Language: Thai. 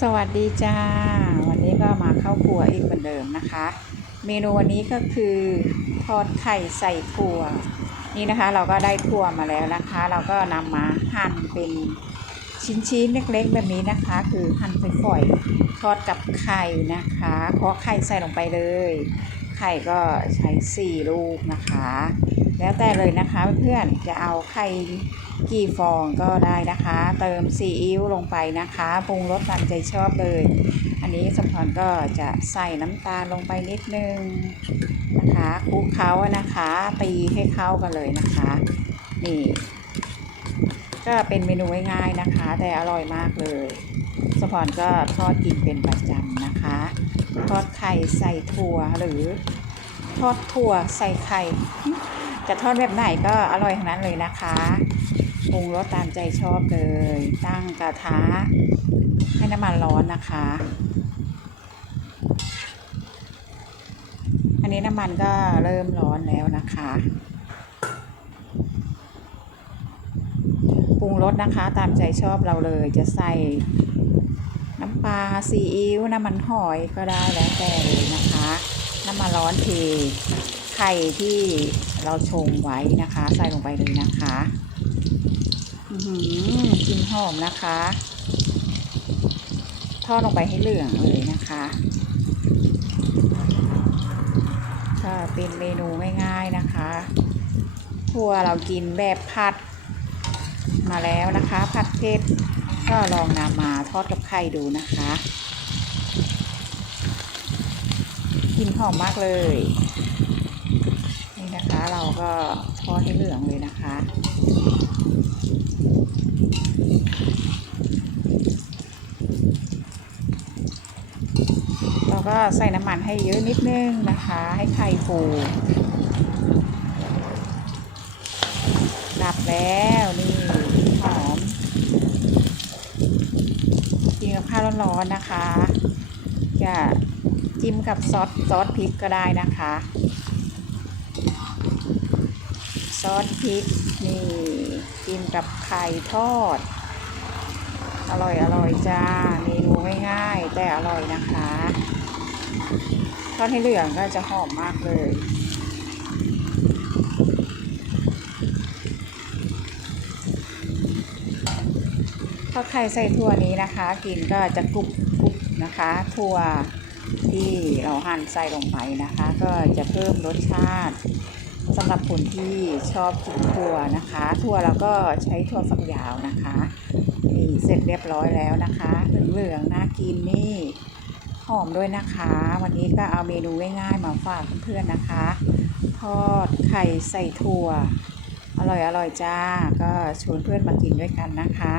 สวัสดีจ้า วันนี้ก็มาเข้าครัวอีกเหมือนเดิมนะคะ เมนูวันนี้ก็คือทอดไข่ใส่ถั่ว นี่นะคะเราก็ได้ถั่วมาแล้วนะคะ เราก็นำมาหั่นเป็นชิ้นๆเล็กๆแบบนี้นะคะ คือหั่นฝอยๆทอดกับไข่นะคะเพราะไข่ใส่ลงไปเลย ไข่ก็ใช้สี่ลูกนะคะ แล้วแต่เลยนะคะเพื่อนๆจะเอาไข่ กี่ฟองก็ได้นะคะ เติมซีอิ๊วลงไปนะคะปรุงรสตามใจชอบเลย อันนี้สมพรก็จะใส่น้ำตาลลงไปนิดนึงนะคะคลุกเคล้าอะนะคะ ตีให้เข้ากันเลยนะคะ นี่ ก็เป็นเมนูง่ายๆนะคะ แต่อร่อยมากเลยสมพรก็ทอดกินเป็นประจำนะคะ ทอดไข่ใส่ถั่วหรือทอดถั่วใส่ไข่จะทอดแบบไหนก็อร่อยทั้งนั้นเลยนะคะ ปรุงรสตามใจชอบเลย ตั้งกระทะให้น้ำมันร้อนนะคะ อันนี้น้ำมันก็เริ่มร้อนแล้วนะคะปรุงรสนะคะตามใจชอบเราเลยจะใส่น้ำปลาซีอิ๊วน้ำมันหอยก็ได้แล้วแต่เลยนะคะ น้ำมันร้อนเท ไข่ที่เราชงไว้นะคะ ใส่ลงไปเลยนะคะหือกลินหอมนะคะ ทอดลงไปให้เหลืองเลยนะคะก็เป็นเมนูง่ายๆนะคะทั่วเรากินแบบผัดมาแล้วนะคะ ผัดเผ็ดก็ลองนำมาทอดกับไข่ดูนะคะกลินหอมมากเลย นี่นะคะเราก็ทอดให้เหลืองเลยนะคะเราก็ใส่น้ำมันให้เยอะนิดนึงนะคะ ให้ไข่ฟูดับแล้วนี่หอมกินกับข้าวร้อนๆนะคะจะจิ้มกับซอสซอสพริกก็ได้นะคะ ซอสพริกนี่กินกับไข่ทอด อร่อยอร่อยจ้าเมนูง่ายๆแต่อร่อยนะคะ ทอดให้เหลืองก็จะหอมมากเลยทอดไข่ใส่ถั่วนี้นะคะ กินก็จะกรุบกรุบนะคะ ถั่ว ที่เราหั่นใส่ลงไปนะคะ ก็จะเพิ่มรสชาติสำหรับคนที่ชอบกินถั่วนะคะ ถั่วเราก็ใช้ถั่วฝักยาวนะคะนี่เสร็จเรียบร้อยแล้วนะคะเหลืองๆน่ากินนี่หอมด้วยนะคะ วันนี้ก็เอาเมนูง่ายๆมาฝากเพื่อนๆนะคะทอดไข่ใส่ถั่ว อร่อยๆจ้า ก็ชวนเพื่อนมากินด้วยกันนะคะ